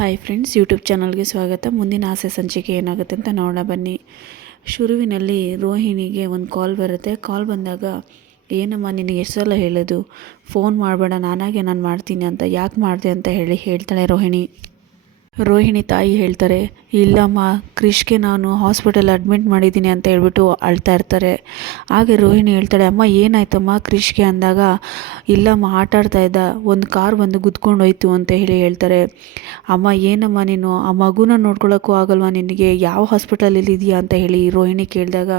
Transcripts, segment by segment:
Hi friends, YouTube ಚಾನಲ್ಗೆ ಸ್ವಾಗತ. ಮುಂದಿನ ಆಸೆ ಸಂಚಿಕೆ ಏನಾಗುತ್ತೆ ಅಂತ ನೋಡೋಣ ಬನ್ನಿ. ಶುರುವಿನಲ್ಲಿ ರೋಹಿಣಿಗೆ ಒಂದು ಕಾಲ್ ಬರುತ್ತೆ. ಕಾಲ್ ಬಂದಾಗ, ಏನಮ್ಮ ನಿನಗೆ ಎಷ್ಟು ಸಲ ಹೇಳೋದು, ಫೋನ್ ಮಾಡಬೇಡ, ನಾನಾಗೆ ನಾನು ಮಾಡ್ತೀನಿ ಅಂತ, ಯಾಕೆ ಮಾಡಿದೆ ಅಂತ ಹೇಳ್ತಾಳೆ ರೋಹಿಣಿ. ರೋಹಿಣಿ ತಾಯಿ ಹೇಳ್ತಾರೆ, ಇಲ್ಲಮ್ಮ, ಕ್ರಿಷ್ಗೆ ನಾನು ಹಾಸ್ಪಿಟಲ್ ಅಡ್ಮಿಟ್ ಮಾಡಿದ್ದೀನಿ ಅಂತ ಹೇಳ್ಬಿಟ್ಟು ಅಳ್ತಾ ಇರ್ತಾರೆ. ಹಾಗೆ ರೋಹಿಣಿ ಹೇಳ್ತಾಳೆ, ಅಮ್ಮ ಏನಾಯ್ತಮ್ಮ ಕ್ರಿಷ್ಗೆ ಅಂದಾಗ, ಇಲ್ಲಮ್ಮ ಆಟ ಆಡ್ತಾ ಇದ್ದ, ಒಂದು ಕಾರ್ ಬಂದು ಗುದ್ಕೊಂಡು ಹೋಯ್ತು ಅಂತ ಹೇಳ್ತಾರೆ. ಅಮ್ಮ ಏನಮ್ಮ ನೀನು ಆ ಮಗುನ ನೋಡ್ಕೊಳ್ಳೋಕ್ಕೂ ಆಗಲ್ವಾ ನಿನಗೆ, ಯಾವ ಹಾಸ್ಪಿಟಲಲ್ಲಿ ಇದೆಯಾ ಅಂತ ರೋಹಿಣಿ ಕೇಳಿದಾಗ,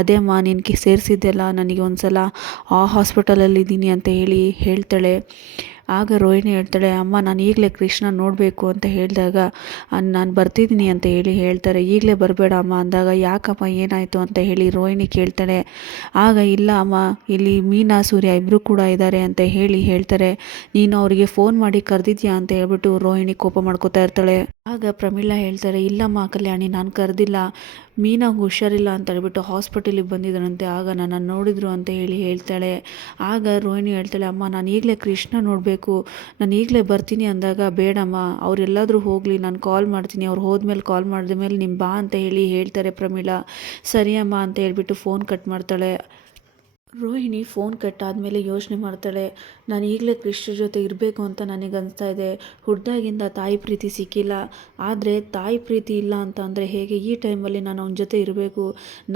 ಅದೇ ಅಮ್ಮ ನಿನಗೆ ಸೇರಿಸಿದ್ದೆಲ್ಲ ನನಗೆ ಒಂದು ಸಲ ಆ ಹಾಸ್ಪಿಟಲಲ್ಲಿ ಇದ್ದೀನಿ ಅಂತ ಹೇಳ್ತಾಳೆ. ಆಗ ರೋಹಿಣಿ ಹೇಳ್ತಾಳೆ, ಅಮ್ಮ ನಾನು ಈಗಲೇ ಕೃಷ್ಣ ನೋಡಬೇಕು ಅಂತ ಹೇಳಿದಾಗ, ನಾನು ಬರ್ತಿದ್ದೀನಿ ಅಂತ ಹೇಳ್ತಾರೆ. ಈಗಲೇ ಬರಬೇಡ ಅಮ್ಮ ಅಂದಾಗ, ಯಾಕಮ್ಮ ಏನಾಯಿತು ಅಂತ ರೋಹಿಣಿ ಕೇಳ್ತಾಳೆ. ಆಗ ಇಲ್ಲ ಅಮ್ಮ, ಇಲ್ಲಿ ಮೀನಾ ಸೂರ್ಯ ಇಬ್ಬರು ಕೂಡ ಇದ್ದಾರೆ ಅಂತ ಹೇಳ್ತಾರೆ. ನೀನು ಅವರಿಗೆ ಫೋನ್ ಮಾಡಿ ಕರೆದಿದ್ಯಾ ಅಂತ ಹೇಳ್ಬಿಟ್ಟು ರೋಹಿಣಿ ಕೋಪ ಮಾಡ್ಕೋತಾ ಇರ್ತಾಳೆ. ಆಗ ಪ್ರಮೀಳಾ ಹೇಳ್ತಾರೆ, ಇಲ್ಲಮ್ಮ ಕಲ್ಯಾಣಿ, ನಾನು ಕರೆದಿಲ್ಲ, ಮೀನಾಗ ಹುಷಾರಿಲ್ಲ ಅಂತ ಹೇಳ್ಬಿಟ್ಟು ಹಾಸ್ಪಿಟಲಿಗೆ ಬಂದಿದ್ದಾರಂತೆ, ಆಗ ನನ್ನ ನೋಡಿದ್ರು ಅಂತ ಹೇಳ್ತಾಳೆ. ಆಗ ರೋಹಿಣಿ ಹೇಳ್ತಾಳೆ, ಅಮ್ಮ ನಾನು ಈಗಲೇ ಕೃಷ್ಣ ನೋಡಬೇಕು, ನಾನು ಈಗಲೇ ಬರ್ತೀನಿ ಅಂದಾಗ, ಬೇಡಮ್ಮ ಅವರೆಲ್ಲಾದರೂ ಹೋಗಲಿ, ನಾನು ಕಾಲ್ ಮಾಡ್ತೀನಿ, ಅವ್ರು ಹೋದ್ಮೇಲೆ ಕಾಲ್ ಮಾಡಿದ ಮೇಲೆ ನಿಮ್ಮ ಬಾ ಅಂತ ಹೇಳ್ತಾರೆ ಪ್ರಮೀಳಾ. ಸರಿ ಅಮ್ಮ ಅಂತ ಹೇಳ್ಬಿಟ್ಟು ಫೋನ್ ಕಟ್ ಮಾಡ್ತಾಳೆ. ರೋಹಿಣಿ ಫೋನ್ ಕಟ್ ಆದಮೇಲೆ ಯೋಚನೆ ಮಾಡ್ತಾಳೆ, ನಾನು ಈಗಲೇ ಕೃಷ್ಣ ಜೊತೆ ಇರಬೇಕು ಅಂತ ನನಗೆ ಅನಿಸ್ತಾ ಇದೆ. ಹುಡ್ದಾಗಿಂದ ತಾಯಿ ಪ್ರೀತಿ ಸಿಕ್ಕಿಲ್ಲ, ಆದರೆ ತಾಯಿ ಪ್ರೀತಿ ಇಲ್ಲ ಅಂತ ಅಂದರೆ ಹೇಗೆ, ಈ ಟೈಮಲ್ಲಿ ನಾನು ಅವನ ಜೊತೆ ಇರಬೇಕು.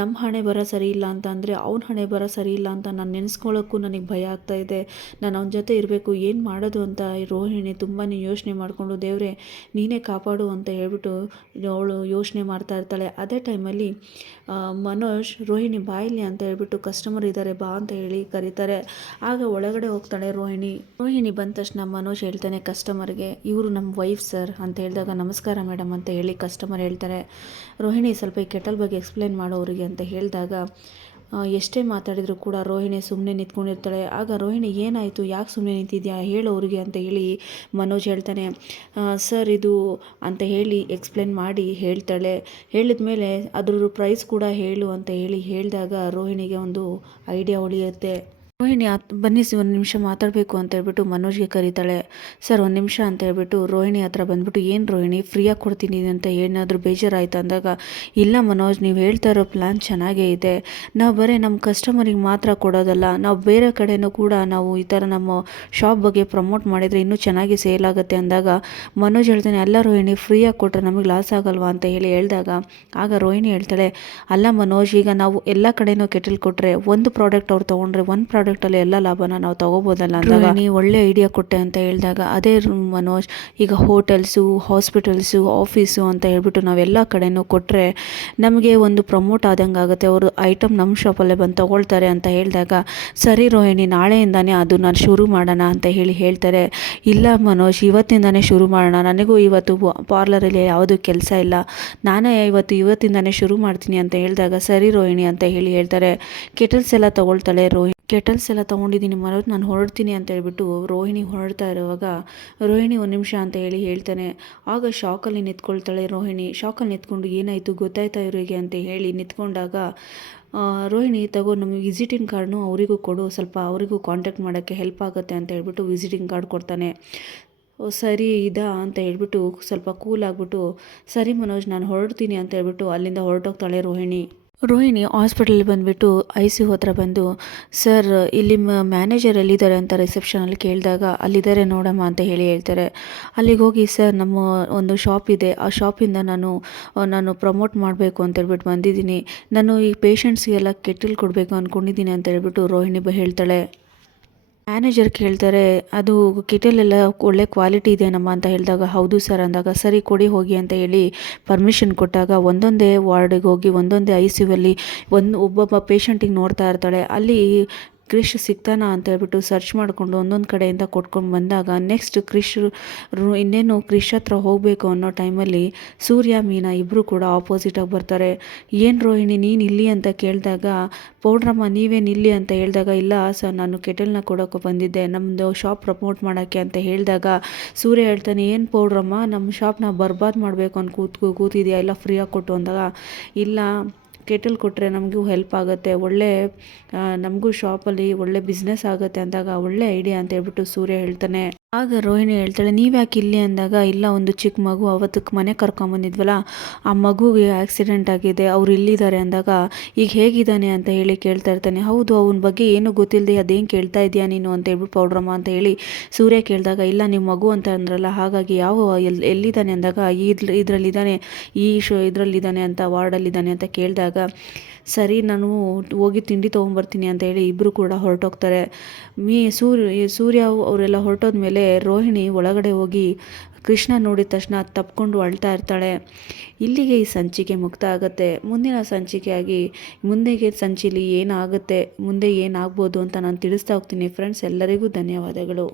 ನಮ್ಮ ಹಣೆ ಬರ ಸರಿ ಇಲ್ಲ ಅಂತ ಅಂದರೆ ಅವನ ಹಣೆ ಬರ ಸರಿ ಇಲ್ಲ ಅಂತ ನಾನು ನೆನೆಸ್ಕೊಳ್ಳೋಕ್ಕೂ ನನಗೆ ಭಯ ಆಗ್ತಾ ಇದೆ. ನಾನು ಅವನ ಜೊತೆ ಇರಬೇಕು, ಏನು ಮಾಡೋದು ಅಂತ ರೋಹಿಣಿ ತುಂಬಾ ಯೋಚನೆ ಮಾಡಿಕೊಂಡು, ದೇವರೇ ನೀನೇ ಕಾಪಾಡು ಅಂತ ಹೇಳ್ಬಿಟ್ಟು ಅವಳು ಯೋಚನೆ ಮಾಡ್ತಾ ಇರ್ತಾಳೆ. ಅದೇ ಟೈಮಲ್ಲಿ ಮನೋಜ್ ರೋಹಿಣಿ ಬಾಯಿಲಿ ಅಂತ ಹೇಳ್ಬಿಟ್ಟು ಕಸ್ಟಮರ್ ಇದ್ದಾರೆ ಬಾ ಅಂತ ಕರೀತಾರೆ. ಆಗ ಒಳಗಡೆ ಹೋಗ್ತಾಳೆ ರೋಹಿಣಿ ಬಂದ ತಕ್ಷಣ ಮನೋಜ್ ಹೇಳ್ತಾನೆ ಕಸ್ಟಮರ್ಗೆ, ಇವರು ನಮ್ಮ ವೈಫ್ ಸರ್ ಅಂತ ಹೇಳಿದಾಗ, ನಮಸ್ಕಾರ ಮೇಡಮ್ ಅಂತ ಕಸ್ಟಮರ್ ಹೇಳ್ತಾರೆ. ರೋಹಿಣಿ ಸ್ವಲ್ಪ ಈ ಕೆಟಲ್ ಬಗ್ಗೆ ಎಕ್ಸ್ಪ್ಲೇನ್ ಮಾಡೋರಿಗೆ ಅಂತ ಹೇಳಿದಾಗ, ಎಷ್ಟೇ ಮಾತಾಡಿದರೂ ಕೂಡ ರೋಹಿಣಿ ಸುಮ್ಮನೆ ನಿಂತ್ಕೊಂಡಿರ್ತಾಳೆ. ಆಗ ರೋಹಿಣಿ ಏನಾಯಿತು, ಯಾಕೆ ಸುಮ್ಮನೆ ನಿಂತಿದ್ಯಾ, ಹೇಳೋರಿಗೆ ಅಂತ ಮನೋಜ್ ಹೇಳ್ತಾನೆ. ಸರ್ ಇದು ಅಂತ ಎಕ್ಸ್ಪ್ಲೇನ್ ಮಾಡಿ ಹೇಳ್ತಾಳೆ. ಹೇಳಿದ ಮೇಲೆ ಅದ್ರ ಪ್ರೈಸ್ ಕೂಡ ಹೇಳು ಅಂತ ಹೇಳಿದಾಗ ರೋಹಿಣಿಗೆ ಒಂದು ಐಡಿಯಾ ಉಳಿಯುತ್ತೆ. ರೋಹಿಣಿ ಬನ್ನಿ ಒಂದು ನಿಮಿಷ ಮಾತಾಡಬೇಕು ಅಂತ ಹೇಳ್ಬಿಟ್ಟು ಮನೋಜ್ಗೆ ಕರೀತಾಳೆ. ಸರ್ ಒಂದು ನಿಮಿಷ ಅಂತ ಹೇಳ್ಬಿಟ್ಟು ರೋಹಿಣಿ ಹತ್ರ ಬಂದ್ಬಿಟ್ಟು, ಏನು ರೋಹಿಣಿ ಫ್ರೀಯಾಗಿ ಕೊಡ್ತೀನಿ ಅಂತ ಏನಾದರೂ ಬೇಜಾರಾಯ್ತು ಅಂದಾಗ, ಇಲ್ಲ ಮನೋಜ್, ನೀವು ಹೇಳ್ತಾ ಇರೋ ಪ್ಲ್ಯಾನ್ ಚೆನ್ನಾಗೇ ಇದೆ. ನಾವು ಬರೀ ನಮ್ಮ ಕಸ್ಟಮರಿಗೆ ಮಾತ್ರ ಕೊಡೋದಲ್ಲ, ನಾವು ಬೇರೆ ಕಡೆಯೂ ಕೂಡ ನಾವು ಈ ಥರ ನಮ್ಮ ಶಾಪ್ ಬಗ್ಗೆ ಪ್ರಮೋಟ್ ಮಾಡಿದರೆ ಇನ್ನೂ ಚೆನ್ನಾಗಿ ಸೇಲ್ ಆಗುತ್ತೆ ಅಂದಾಗ, ಮನೋಜ್ ಹೇಳ್ತಾನೆ, ಅಲ್ಲ ರೋಹಿಣಿ ಫ್ರೀಯಾಗಿ ಕೊಟ್ಟರೆ ನಮಗೆ ಲಾಸ್ ಆಗಲ್ವಾ ಅಂತ ಹೇಳಿದಾಗ, ಆಗ ರೋಹಿಣಿ ಹೇಳ್ತಾಳೆ, ಅಲ್ಲ ಮನೋಜ್, ಈಗ ನಾವು ಎಲ್ಲ ಕಡೆಯೂ ಕೆಟಲ್ ಕೊಟ್ಟರೆ ಒಂದು ಪ್ರಾಡಕ್ಟ್ ಅವ್ರು ತೊಗೊಂಡ್ರೆ ಒಂದು ಪ್ರಾಡಕ್ಟಲ್ಲಿ ಎಲ್ಲ ಲಾಭನ ನಾವು ತೊಗೋಬೋದಲ್ಲ ಅಂದಾಗ, ನೀವು ಒಳ್ಳೆ ಐಡಿಯಾ ಕೊಟ್ಟೆ ಅಂತ ಹೇಳಿದಾಗ, ಅದೇ ಮನೋಜ್, ಈಗ ಹೋಟೆಲ್ಸು, ಹಾಸ್ಪಿಟಲ್ಸು, ಆಫೀಸು ಅಂತ ಹೇಳ್ಬಿಟ್ಟು ನಾವೆಲ್ಲ ಕಡೆಯೂ ಕೊಟ್ಟರೆ ನಮಗೆ ಒಂದು ಪ್ರಮೋಟ್ ಆದಂಗೆ ಆಗುತ್ತೆ, ಅವರು ಐಟಮ್ ನಮ್ಮ ಶಾಪಲ್ಲೇ ಬಂದು ತೊಗೊಳ್ತಾರೆ ಅಂತ ಹೇಳಿದಾಗ, ಸರಿ ರೋಹಿಣಿ ನಾಳೆಯಿಂದಾನೇ ಅದು ನಾನು ಶುರು ಮಾಡೋಣ ಅಂತ ಹೇಳ್ತಾರೆ. ಇಲ್ಲ ಮನೋಜ್, ಇವತ್ತಿಂದಾನೇ ಶುರು ಮಾಡೋಣ, ನನಗೂ ಇವತ್ತು ಪಾರ್ಲರಲ್ಲಿ ಯಾವುದೂ ಕೆಲಸ ಇಲ್ಲ, ನಾನೇ ಇವತ್ತಿಂದಾನೇ ಶುರು ಮಾಡ್ತೀನಿ ಅಂತ ಹೇಳಿದಾಗ, ಸರಿ ರೋಹಿಣಿ ಅಂತ ಹೇಳ್ತಾರೆ. ಕೆಟಲ್ಸ್ ಎಲ್ಲ ತೊಗೊಳ್ತಾಳೆ ಕೆಟಲ್ಸ್ ಎಲ್ಲ ತೊಗೊಂಡಿದ್ದೀನಿ ಮನೋಜ್, ನಾನು ಹೊರಡ್ತೀನಿ ಅಂತ ಹೇಳ್ಬಿಟ್ಟು ರೋಹಿಣಿ ಹೊರಡ್ತಾ ಇರುವಾಗ, ರೋಹಿಣಿ ಒಂದು ನಿಮಿಷ ಅಂತ ಹೇಳ್ತಾನೆ. ಆಗ ಶಾಕಲ್ಲಿ ನಿಂತ್ಕೊಳ್ತಾಳೆ ರೋಹಿಣಿ. ಶಾಕಲ್ಲಿ ನಿಂತ್ಕೊಂಡು, ಏನಾಯಿತು ಗೊತ್ತಾಯ್ತಾ ಇವರಿಗೆ ಅಂತ ನಿಂತ್ಕೊಂಡಾಗ, ರೋಹಿಣಿ ತಗೋ, ನಮಗೆ ವಿಸಿಟಿಂಗ್ ಕಾರ್ಡ್ನು ಅವರಿಗೂ ಕೊಡು, ಸ್ವಲ್ಪ ಅವರಿಗೂ ಕಾಂಟ್ಯಾಕ್ಟ್ ಮಾಡೋಕ್ಕೆ ಹೆಲ್ಪ್ ಆಗುತ್ತೆ ಅಂತ ಹೇಳ್ಬಿಟ್ಟು ವಿಸಿಟಿಂಗ್ ಕಾರ್ಡ್ ಕೊಡ್ತಾನೆ. ಸರಿ ಇದಾ ಅಂತ ಹೇಳ್ಬಿಟ್ಟು ಸ್ವಲ್ಪ ಕೂಲ್ ಆಗಿಬಿಟ್ಟು, ಸರಿ ಮನೋಜ್ ನಾನು ಹೊರಡ್ತೀನಿ ಅಂತ ಹೇಳ್ಬಿಟ್ಟು ಅಲ್ಲಿಂದ ಹೊರಟೋಗ್ತಾಳೆ ರೋಹಿಣಿ ಹಾಸ್ಪಿಟಲ್ ಬಂದುಬಿಟ್ಟು ICU ಹತ್ರ ಬಂದು, ಸರ್ ಇಲ್ಲಿ ಮ್ಯಾನೇಜರ್ ಎಲ್ಲಿದ್ದಾರೆ ಅಂತ ರಿಸೆಪ್ಷನಲ್ಲಿ ಕೇಳಿದಾಗ, ಅಲ್ಲಿದ್ದಾರೆ ನೋಡಮ್ಮ ಅಂತ ಹೇಳ್ತಾರೆ. ಅಲ್ಲಿಗೆ ಹೋಗಿ, ಸರ್ ನಮ್ಮ ಒಂದು ಶಾಪ್ ಇದೆ, ಆ ಶಾಪಿಂದ ನಾನು ಪ್ರಮೋಟ್ ಮಾಡಬೇಕು ಅಂತ ಹೇಳ್ಬಿಟ್ಟು ಬಂದಿದ್ದೀನಿ, ನಾನು ಈ ಪೇಷಂಟ್ಸ್ಗೆಲ್ಲ ಕೆಟಲ್ ಕೊಡಬೇಕು ಅಂದ್ಕೊಂಡಿದ್ದೀನಿ ಅಂತ ಹೇಳ್ಬಿಟ್ಟು ರೋಹಿಣಿ ಹೇಳ್ತಾಳೆ. ಮ್ಯಾನೇಜರ್ ಕೇಳ್ತಾರೆ, ಅದು ಕೆಟಲೆಲ್ಲ ಒಳ್ಳೆ ಕ್ವಾಲಿಟಿ ಇದೆನಮ್ಮ ಅಂತ ಹೇಳಿದಾಗ, ಹೌದು ಸರ್ ಅಂದಾಗ, ಸರಿ ಕೊಡಿ ಹೋಗಿ ಅಂತ ಪರ್ಮಿಷನ್ ಕೊಟ್ಟಾಗ, ಒಂದೊಂದೇ ವಾರ್ಡಿಗೆ ಹೋಗಿ ಒಂದೊಂದೇ ICUವಲ್ಲಿ ಒಬ್ಬೊಬ್ಬ ಪೇಷಂಟಿಗೆ ನೋಡ್ತಾ ಇರ್ತಾಳೆ. ಅಲ್ಲಿ ಕ್ರಿಶ್ ಸಿಗ್ತಾನ ಅಂತ ಹೇಳ್ಬಿಟ್ಟು ಸರ್ಚ್ ಮಾಡಿಕೊಂಡು ಒಂದೊಂದು ಕಡೆಯಿಂದ ಕೊಟ್ಕೊಂಡು ಬಂದಾಗ, ನೆಕ್ಸ್ಟ್ ಇನ್ನೇನು ಕ್ರಿಶ್ ಹತ್ರ ಹೋಗಬೇಕು ಅನ್ನೋ ಟೈಮಲ್ಲಿ ಸೂರ್ಯ ಮೀನಾ ಇಬ್ಬರು ಕೂಡ ಆಪೋಸಿಟಾಗಿ ಬರ್ತಾರೆ. ಏನು ರೋಹಿಣಿ ನೀನು ಇಲ್ಲಿ ಅಂತ ಕೇಳಿದಾಗ, ಪೌಡ್ರಮ್ಮ ನೀವೇನು ಇಲ್ಲಿ ಅಂತ ಹೇಳಿದಾಗ, ಇಲ್ಲ ಸರ್ ನಾನು ಕೆಟಲ್ನ ಕೊಡೋಕೆ ಬಂದಿದ್ದೆ, ನಮ್ಮದು ಶಾಪ್ ಪ್ರಮೋಟ್ ಮಾಡೋಕ್ಕೆ ಅಂತ ಹೇಳಿದಾಗ, ಸೂರ್ಯ ಹೇಳ್ತಾನೆ, ಏನು ಪೌಡ್ರಮ್ಮ ನಮ್ಮ ಶಾಪ್ನ ಬರ್ಬಾದ್ ಮಾಡಬೇಕು ಅಂತ ಕೂತಿದೆಯಾ, ಎಲ್ಲ ಫ್ರೀಯಾಗಿ ಕೊಟ್ಟು ಅಂದಾಗ, ಇಲ್ಲ ಕೆಟಲ್ ಕೊಟ್ಟರೆ ನಮಗೂ ಹೆಲ್ಪ್ ಆಗುತ್ತೆ, ಒಳ್ಳೆ ನಮಗೂ ಶಾಪಲ್ಲಿ ಒಳ್ಳೆ ಬಿಸ್ನೆಸ್ ಆಗುತ್ತೆ ಅಂದಾಗ ಒಳ್ಳೆ ಐಡಿಯಾ ಅಂತ ಹೇಳ್ಬಿಟ್ಟು ಸೂರ್ಯ ಹೇಳ್ತಾನೆ. ಆಗ ರೋಹಿಣಿ ಹೇಳ್ತಾಳೆ, ನೀವ್ಯಾಕೆ ಇಲ್ಲಿ ಅಂದಾಗ, ಇಲ್ಲ ಒಂದು ಚಿಕ್ಕ ಮಗು ಅವತ್ತಕ್ಕೆ ಮನೆ ಕರ್ಕೊಂಬಂದಿದ್ವಲ್ಲ, ಆ ಮಗುಗೆ ಆಕ್ಸಿಡೆಂಟ್ ಆಗಿದೆ, ಅವ್ರು ಇಲ್ಲಿದ್ದಾರೆ ಅಂದಾಗ ಈಗ ಹೇಗಿದ್ದಾನೆ ಅಂತ ಹೇಳಿ ಕೇಳ್ತಾ ಇರ್ತಾನೆ. ಹೌದು, ಅವನ ಬಗ್ಗೆ ಏನೂ ಗೊತ್ತಿಲ್ಲದೆ ಅದೇನು ಕೇಳ್ತಾ ಇದೆಯಾ ನೀನು ಅಂತ ಹೇಳ್ಬಿಟ್ಟು ಪೌಡ್ರಮ್ಮ ಅಂತ ಹೇಳಿ ಸೂರ್ಯ ಕೇಳಿದಾಗ, ಇಲ್ಲ ನಿಮ್ಮ ಮಗು ಅಂತ ಅಂದ್ರಲ್ಲ, ಹಾಗಾಗಿ ಎಲ್ಲಿದ್ದಾನೆ ಅಂದಾಗ ಇದರಲ್ಲಿದ್ದಾನೆ, ಇದರಲ್ಲಿದ್ದಾನೆ ಅಂತ, ವಾರ್ಡಲ್ಲಿದ್ದಾನೆ ಅಂತ ಕೇಳಿದಾಗ, ಸರಿ ನಾನು ಹೋಗಿ ತಿಂಡಿ ತೊಗೊಂಬರ್ತೀನಿ ಅಂತ ಹೇಳಿ ಇಬ್ಬರು ಕೂಡ ಹೊರಟೋಗ್ತಾರೆ. ಸೂರ್ಯ ಅವರೆಲ್ಲ ಹೊರಟೋದ್ಮೇಲೆ ರೋಹಿಣಿ ಒಳಗಡೆ ಹೋಗಿ ಕೃಷ್ಣ ನೋಡಿದ ತಕ್ಷಣ ತಪ್ಕೊಂಡು ಅಳ್ತಾ ಇರ್ತಾಳೆ. ಇಲ್ಲಿಗೆ ಈ ಸಂಚಿಕೆ ಮುಕ್ತ ಆಗುತ್ತೆ. ಮುಂದಿನ ಸಂಚಿಕೆಯಾಗಿ ಮುಂದೆಗೆ ಸಂಚಿಲಿ ಏನಾಗುತ್ತೆ, ಮುಂದೆ ಏನಾಗ್ಬೋದು ಅಂತ ನಾನು ತಿಳಿಸ್ತಾ ಹೋಗ್ತೀನಿ ಫ್ರೆಂಡ್ಸ್. ಎಲ್ಲರಿಗೂ ಧನ್ಯವಾದಗಳು.